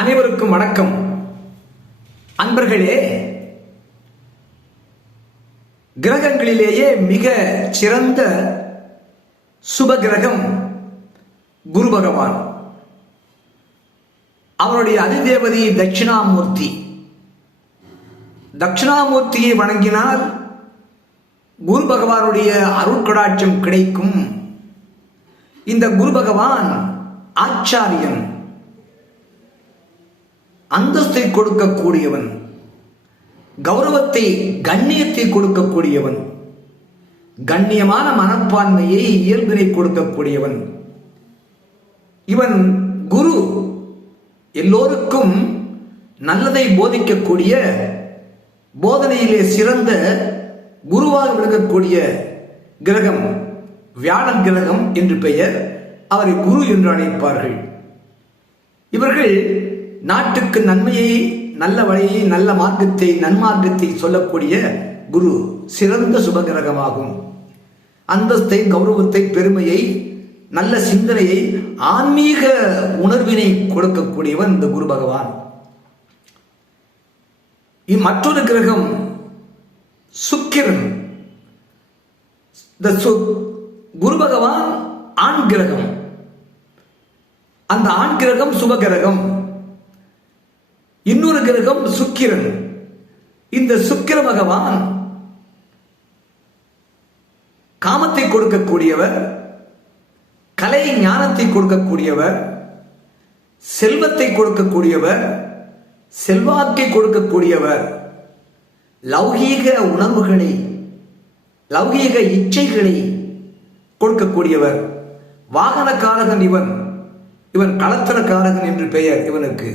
அனைவருக்கும் வணக்கம். அன்பர்களே, கிரகங்களிலேயே மிக சிறந்த சுப கிரகம் குரு பகவான். அவருடைய அதிதேவதி தட்சிணாமூர்த்தி. தட்சிணாமூர்த்தியை வணங்கினால் குரு பகவானுடைய அருட்கடாட்சம் கிடைக்கும். இந்த குரு பகவான் ஆச்சாரியன், அந்தஸ்தை கொடுக்கக்கூடியவன், கௌரவத்தை கண்ணியத்தை கொடுக்கக்கூடியவன், கண்ணியமான மனப்பான்மையை இயல்பினை கொடுக்கக்கூடியவன். இவன் குரு எல்லோருக்கும் நல்லதை போதிக்கக்கூடிய, போதனையிலே சிறந்த குருவாக விளங்கக்கூடிய கிரகம் வியாழன் கிரகம் என்று பெயர். அவரை குரு என்று அழைப்பார்கள். இவர்கள் நாட்டுக்கு நன்மையை, நல்ல வழியை, நல்ல மார்க்கத்தை, நன்மார்க்கத்தை சொல்லக்கூடிய குரு சிறந்த சுபகிரகமாகும். அந்தஸ்தை, கௌரவத்தை, பெருமையை, நல்ல சிந்தனையை, ஆன்மீக உணர்வினை கொடுக்கக்கூடியவன் இந்த குரு பகவான். மற்றொரு கிரகம் சுக்கிரன். குரு பகவான் ஆண் கிரகம். அந்த ஆண் கிரகம் சுபகிரகம். இன்னொரு கிரகம் சுக்கிரன். இந்த சுக்கிர பகவான் காமத்தை கொடுக்கக்கூடியவர், கலை ஞானத்தை கொடுக்கக்கூடியவர், செல்வத்தை கொடுக்கக்கூடியவர், செல்வாக்கை கொடுக்கக்கூடியவர், லௌகீக உணர்வுகளை, லௌகீக இச்சைகளை கொடுக்கக்கூடியவர். வாகனக்காரகன் இவன். இவன் களத்திரக்காரகன் என்று பெயர் இவனுக்கு.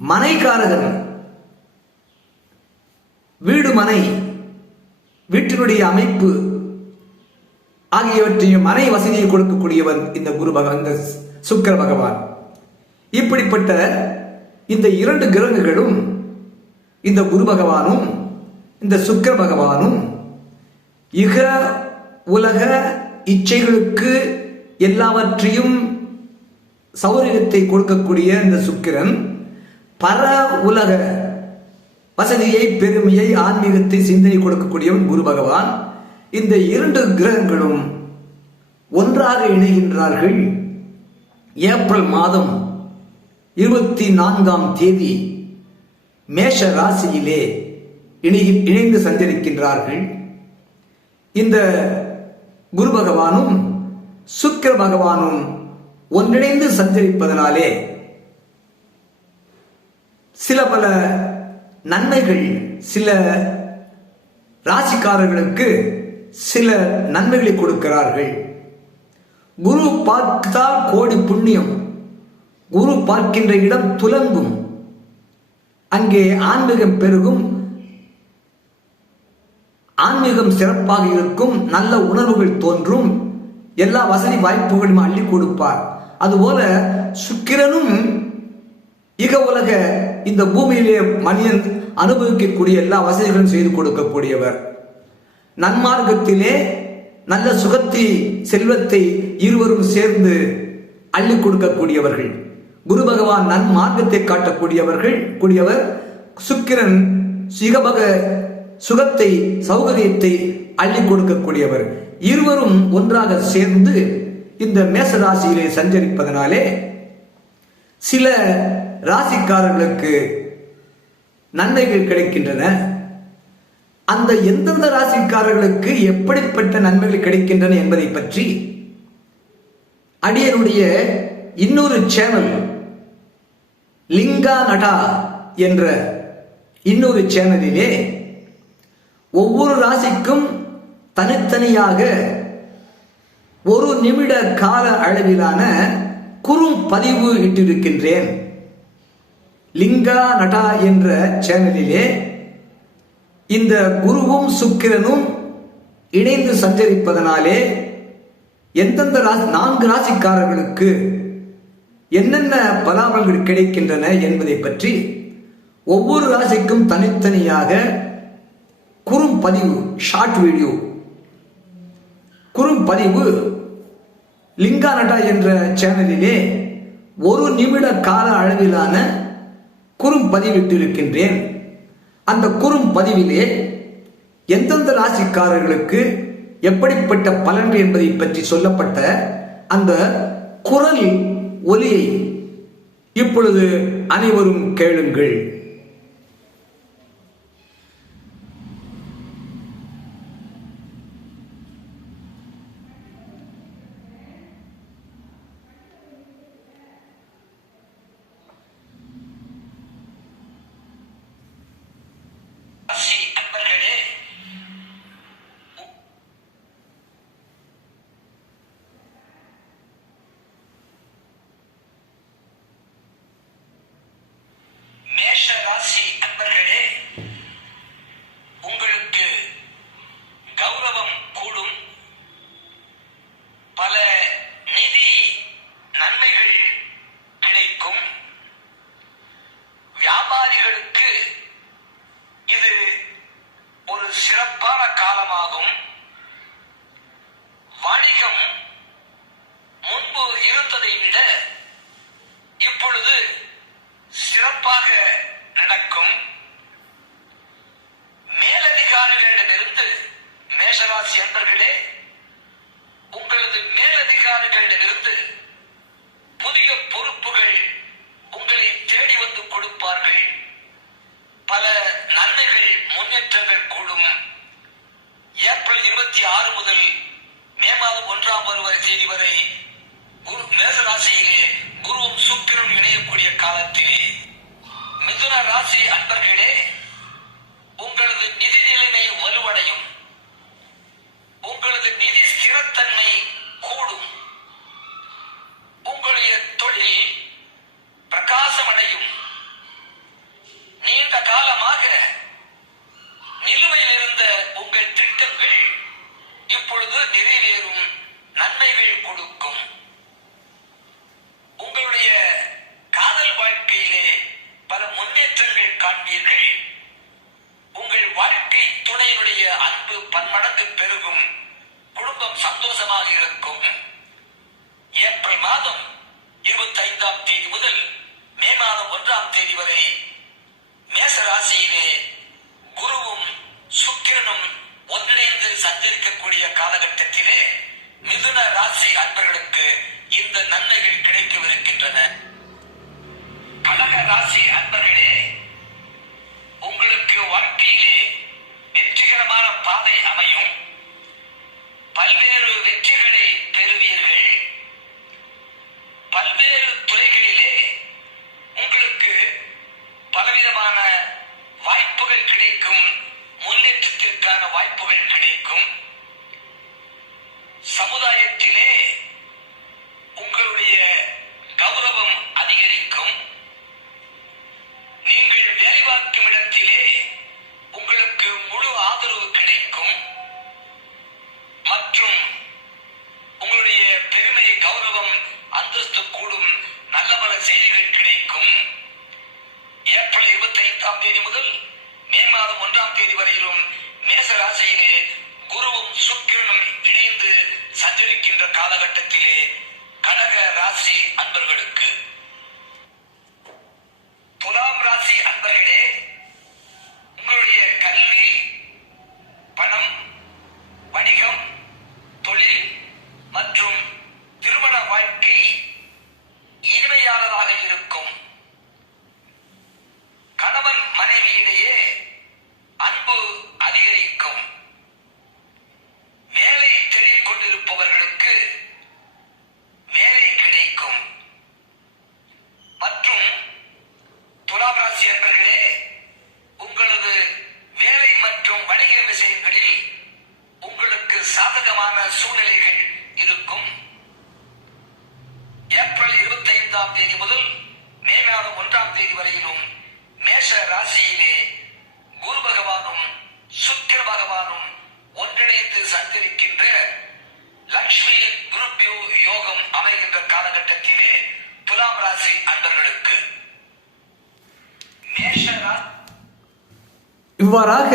மனைக்காரகன், வீடு மனை, வீட்டினுடைய அமைப்பு ஆகியவற்றையும் மனை வசதியை கொடுக்கக்கூடியவன் இந்த குரு பகவான், இந்த சுக்கிர பகவான். இப்படிப்பட்ட இந்த இரண்டு கிரகங்களும், இந்த குரு பகவானும் இந்த சுக்கிர பகவானும், இக உலக இச்சைகளுக்கு எல்லாவற்றையும் சௌரியத்தை கொடுக்கக்கூடிய இந்த சுக்கிரன், பர உலக வசதியை, பெருமையை, ஆன்மீகத்தை, சிந்தனை கொடுக்கக்கூடியவன் குரு பகவான். இந்த இரண்டு கிரகங்களும் ஒன்றாக இணைகின்றார்கள். ஏப்ரல் மாதம் 24ஆம் தேதி மேஷ ராசியிலே இணைந்து சஞ்சரிக்கின்றார்கள். இந்த குரு பகவானும் சுக்கிர பகவானும் ஒன்றிணைந்து சஞ்சரிப்பதனாலே சில பல நன்மைகள், சில ராசிக்காரர்களுக்கு சில நன்மைகளை கொடுக்கிறார்கள். குரு பார்த்தால் கோடி புண்ணியம். குரு பார்க்கின்ற இடம் துலங்கும். அங்கே ஆன்மீகம் பெருகும், ஆன்மீகம் சிறப்பாக இருக்கும், நல்ல உணர்வுகள் தோன்றும், எல்லா வசதி வாய்ப்புகளும் அள்ளி கொடுப்பார். அதுபோல சுக்கிரனும் இக உலக இந்த பூமியிலே மனிதன் அனுபவிக்கக்கூடிய எல்லா வசதிகளும் செய்து கொடுக்கக்கூடியவர். நன்மார்க்கத்திலே நல்ல சுகத்தை, செல்வத்தை இருவரும் சேர்ந்து அள்ளி கொடுக்கக்கூடியவர்கள். குரு பகவான் நன்மார்க்கத்தை காட்டக்கூடியவர். சுக்கிரன் சிகபக சுகத்தை, சௌகரியத்தை அள்ளி கொடுக்கக்கூடியவர். இருவரும் ஒன்றாக சேர்ந்து இந்த மேச ராசியிலே சஞ்சரிப்பதனாலே சில ராசிக்காரர்களுக்கு நன்மைகள் கிடைக்கின்றன. அந்த எந்தெந்த ராசிக்காரர்களுக்கு எப்படிப்பட்ட நன்மைகள் கிடைக்கின்றன என்பதை பற்றி அடியனுடைய இன்னொரு சேனல், லிங்கா நடா என்ற இன்னொரு சேனலிலே ஒவ்வொரு ராசிக்கும் தனித்தனியாக ஒரு நிமிட கால அளவிலான குறும் பதிவு இட்டிருக்கின்றேன். லிங்கா நடா என்ற சேனலிலே இந்த குருவும் சுக்கிரனும் இணைந்து சஞ்சரிப்பதனாலே எந்தெந்த 4 ராசிக்காரர்களுக்கு என்னென்ன பலாபலங்கள் கிடைக்கின்றன என்பதை பற்றி ஒவ்வொரு ராசிக்கும் தனித்தனியாக குறும்பதிவு, ஷார்ட் வீடியோ குறும்பதிவு லிங்கா நடா என்ற சேனலிலே ஒரு நிமிட கால அளவிலான குறும்பதிவிட்டிருக்கின்றேன். அந்த குறும்பதிவிலே எந்தெந்த ராசிக்காரர்களுக்கு எப்படிப்பட்ட பலன்கள் என்பதை பற்றி சொல்லப்பட்ட அந்த குரல் ஒலியை இப்பொழுது அனைவரும் கேளுங்கள். மேஷ ராசி அன்பர்களே, உங்களுக்கு கௌரவம் கூடும். பல நிதி நன்மைகள் கிடைக்கும். வியாபாரிகளுக்கு இது ஒரு சிறப்பான காலமாகும். வணிகம் முன்பு இருந்ததை விட இப்பொழுது சிறப்பாக நடக்கும். மேலதிகாரிகளிடமிருந்து மேஷராசி அன்பர்களே, உங்களது மேலதிகாரிகளிடமிருந்து புதிய பொறுப்புகள் உங்களை தேடி வந்து கொடுப்பார்கள். பல நன்மைகள் முன்னேற்றங்கள் கூடும். ஏப்ரல் 26 முதல் மே மாதம் 1ஆம் தேதி வரை மேஷராசியிலே குருவும் சுக்கிரனும் இணையக்கூடிய காலத்திலே மிதுன ராசி அன்பர்களே, உங்களது நிதி நிலைமை வலுவடையும். உங்களது நிதி ஸ்திரத்தன்மை கூடும். உங்களுடைய தொழில் பிரகாசமடையும். நீண்ட காலமாக நிலுவையில் இருந்த உங்கள் திட்டங்கள் இப்பொழுது நிறைவேறும். நன்மைகள் கொடுக்கும். உங்களுடைய காதல் வாழ்க்கையிலே பல முன்னேற்றங்கள் காண்பீர்கள். உங்கள் வாழ்க்கை துணையுடைய அன்பு பன்மடங்கு பெருகும். குடும்பம் சந்தோஷமாக இருக்கும். ஏப்ரல் மாதம் 25ஆம் தேதி முதல் மே மாதம் 1ஆம் தேதி வரை மேச ராசியிலே குருவும் சுக்கிரனும் ஒன்றிணைந்து சஞ்சரிக்கக்கூடிய காலகட்டத்திலே மிதுன ராசி அன்பர்களுக்கு இந்த நன்மைகள் கிடைக்கவிருக்கின்றன. கடக ராசி அன்பர்களே, உங்களுக்கு வாழ்க்கையிலே வெற்றிகரமான பாதை அமையும். பல்வேறு வெற்றிகளை பெறுவீர்கள். பல்வேறு துறைகளிலே உங்களுக்கு பலவிதமான வாய்ப்புகள் கிடைக்கும். முன்னேற்றத்திற்கான வாய்ப்புகள் கிடைக்கும். சமுதாயத்திலே உங்களுடைய கௌரவம் அதிகரிக்கும். நீங்கள் வேலை பார்க்கும் இடத்திலே உங்களுக்கு முழு ஆதரவு கிடைக்கும். மற்றும் உங்களுடைய பெருமை, கௌரவம், அந்தஸ்து கூடும். நல்ல பல செய்திகள் கிடைக்கும். ஏப்ரல் 25ஆம் தேதி முதல் மே மாதம் 1ஆம் தேதி வரையிலும் மேச ராசியிலே குருவும் சுக்கிரனும் இணைந்து சஞ்சரிக்கின்ற காலகட்டத்திலே கடக ராசி அன்பர்களுக்கு, துலாம் ராசி அன்பர்களே, உங்களுடைய கல்வி, பணம், வணிகம், தொழில் மற்றும் திருமண வாழ்க்கை இனிமையானதாக இருக்கும். கணவன் மனைவியிடையே அன்பு அதிகரிக்கும். வேலை தேடிக் கொண்டிருப்பவர்களுக்கு வேலை கிடைக்கும். மற்றும் துலாம் ராசி அன்பர்களே, உங்களது வேலை மற்றும் வணிக விஷயங்களில் உங்களுக்கு சாதகமான சூழ்நிலைகள் இருக்கும். ஏப்ரல் 25ஆம் தேதி முதல் மே மாதம் 1ஆம் தேதி வரையிலும் மேஷ ராசியிலே குரு பகவானும் சுக்கிர பகவானும் ஒன்றிணைந்து சஞ்சரிக்கின்ற லக்ஷ்மி குருபியூ யோகம் அமைகின்ற காலகட்டத்திலே துலாம் ராசி அன்பர்களுக்கு இவ்வாறாக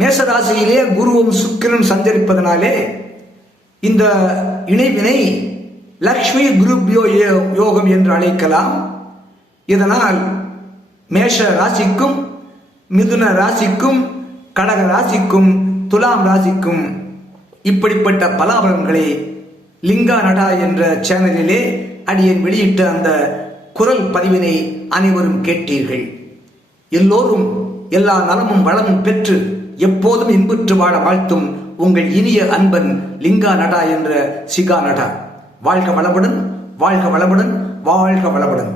மேசராசியிலே குருவும் சுக்கிரனும் சஞ்சரிப்பதனாலே இந்த இணைவினை லக்ஷ்மி குருப்யோ யோகம் என்று அழைக்கலாம். இதனால் மேஷ ராசிக்கும், மிதுன ராசிக்கும், கடக ராசிக்கும், துலாம் ராசிக்கும் இப்படிப்பட்ட பலாபலன்களை லிங்கா நடா என்ற சேனலிலே அடியேன் வெளியிட்ட அந்த குரல் பதிவினை அனைவரும் கேட்டீர்கள். எல்லோரும் எல்லா நலமும் வளமும் பெற்று எப்போதும் இன்புற்று வாழ வாழ்த்தும் உங்கள் இனிய அன்பன் லிங்கா நடா என்ற சிகா நடா. வாழ்க வளமுடன், வாழ்க வளமுடன், வாழ்க வளமுடன்.